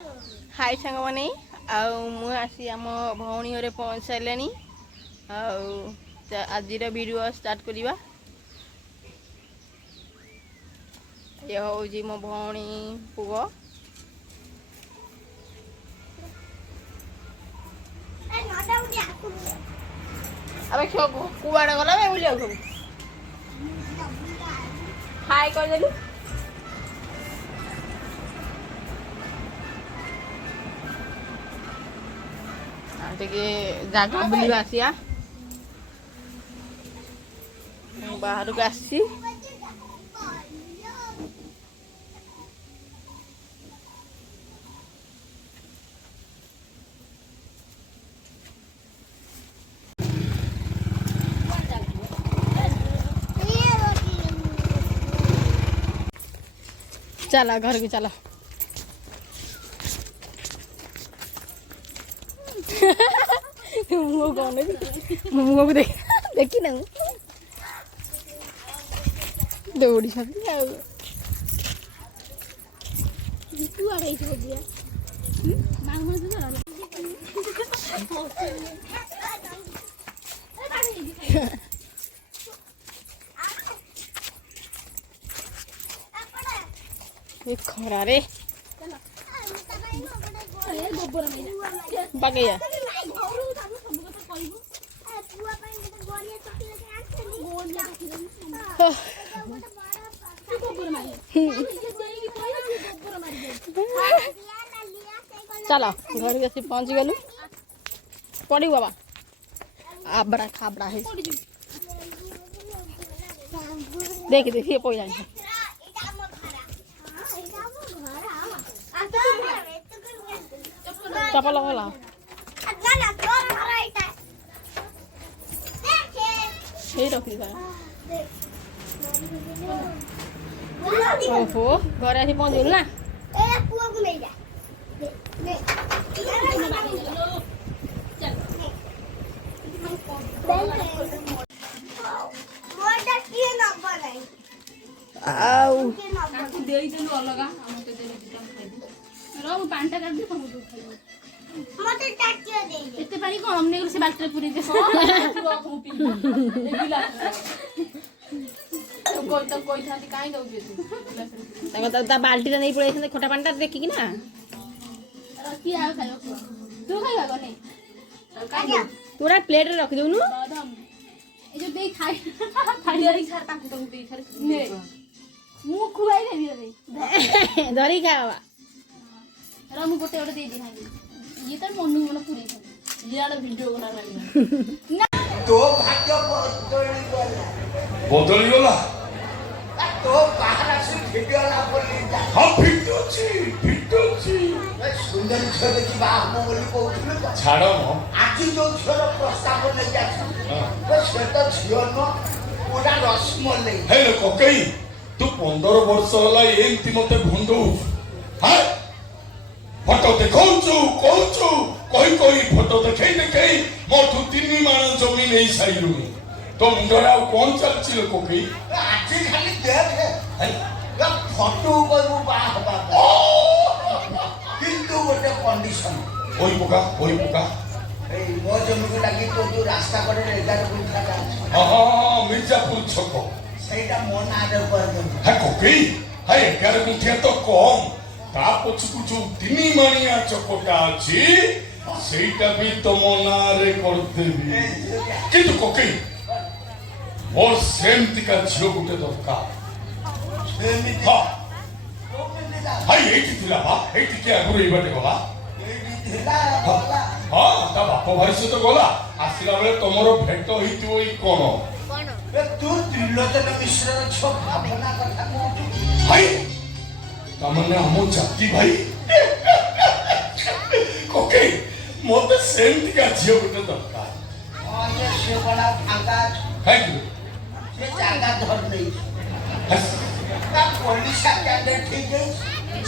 हाय सांग मैंने आसी आम भौणी घरे पहुँच सारे आज वीडियो स्टार्ट करवा। ये हूँ मो भौणी पुओ अब कुआड़े गला बुला सब हाय करदेलु जगह बुल आसिया बाहर को आसी चला घर की चला मुँह कौन मुँह को देखी ना दौड़ी खरा रे बागैया चलो घर के पहुंच गलु पड़ी बाबा आबड़ा खाबड़ा है देख देखिए पड़ जाए चप्पल लगा रखी ओहो घर आसी पहुँचल ना बाल्टी नहीं पड़े खोटा पानी देखिकी ना पूरा प्लेट रख दौनु धरी खा बाबा गोटे गोटे ये तो मन मन पूरी वीडियो बना तो भाग्य बदली गला तो बाहर से फिटला बोली जा हम फिटोची सुंदर छे देखि बा हम बोली कहउथिलु तो छाड़ो म आज जो छर प्रस्ताव ले जाछ तो से तो छियो न पूरा रसमल ले हे कोकई तू 15 वर्ष होला एंती मते भुंडू हां फोटो देखौछु कहूछु कोई फोटो देखई मोठू 3 माण जमीन नहीं साइलुनी तो मुंडरा कौन चलछि कोकई आज खाली देख है फोटो को बा हबा किंतु गोटे कंडीशन ओई पुका ए मो जमी को लागी तो जो रास्ता करे 11 गुंठा का हां मिर्जापुर छको सेटा मो ना दे कर दे है कोकई है 11 गुंठा तो कम ता पछकु जो 3 माणिया चकोटा अछि सेटा भी तुम नारे कर देबी किंतु कोकई मोर सेमती का झियो गुटे दरकार हाँ हाय एठी थिला बा एठी के आगुरे बाटे गला हाँ ता बाप भाई से तो गला आसिला बेले तमरो भेट होइतिबो ई कोन तू त्रिलोचन मिश्र छ भावना कथा कहू हाय तमने हम जाति भाई कोके मोते सेमती का झियो गुटे दरकार हां ये से बड़ा फांका थैंक यू ये जागा धर नहीं का पुलिस के ठीक है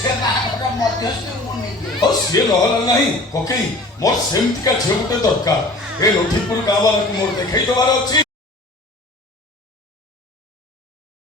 से बाहर मध्यस्थी मुनि ओ से নহला नहीं कोके मोर सेमती का झियो गुटे दरकार ए लठीपुर गाँव वाला को मोर देखै दबार अछि।